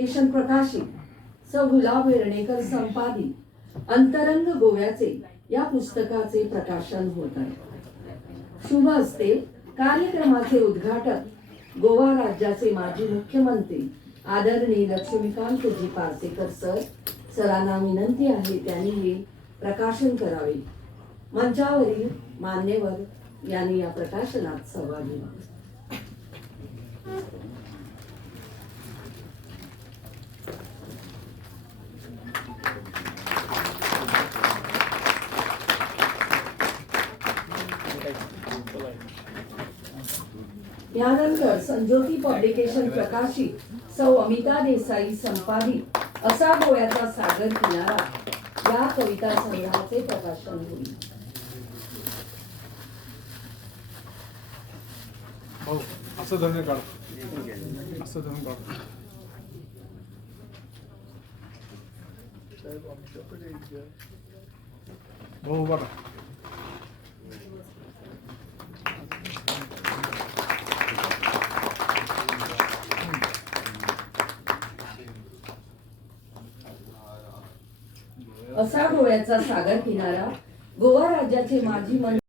किशन प्रकाशित स गुलाब वेर्णेकर संपादित अंतरंग गोव्याचे या पुस्तकाचे प्रकाशन होत आहे. शुभ असते कार्यक्रमाचे उद्घाटक गोवा राज्याचे माजी मुख्यमंत्री आदरणीय लक्ष्मीकांतजी पार्सेकर सर. सरांना विनंती आहे त्यांनी हे प्रकाशन करावे. मंचावरील मान्यवर यांनी या प्रकाशनात सहभागी यानंतर संज्योती पब्लिकेशन प्रकाशित. सौ अमिता देसाई संपादित. असा गोव्याचा सागर किनारा. या कविता संग्रहाचे प्रकाशन होईल. भाऊ असं धरण काढ. असं धरण काढ. हो, भाऊ उभा असा गोव्याचा सागर किनारा गोवा राज्याचे माजी मंत्री